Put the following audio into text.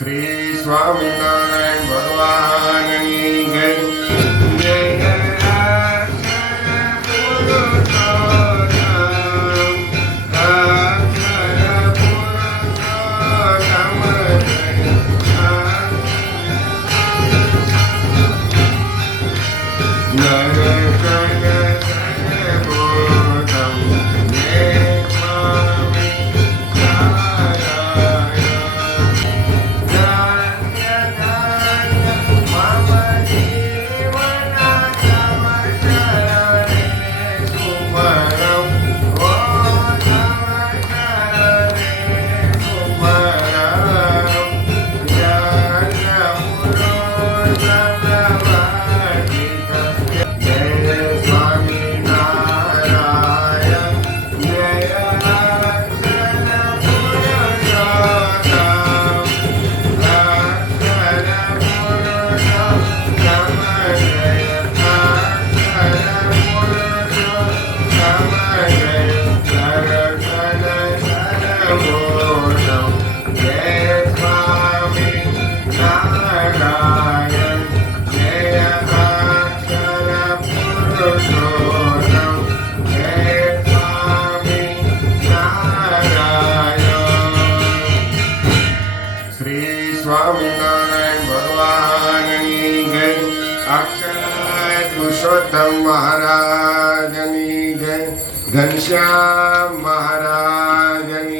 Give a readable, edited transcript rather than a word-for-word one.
શ્રી સ્વામિનારાયણ ભગવાનની જય. જય અક્ષર પુરુષોત્તમ, અક્ષર પુરુષોત્તમ સ્વામિનારાયણ ભગવાનની જય. અક્ષર પુરુષોત્તમ મહારાજની જય. ઘનશ્યામ મહારાજની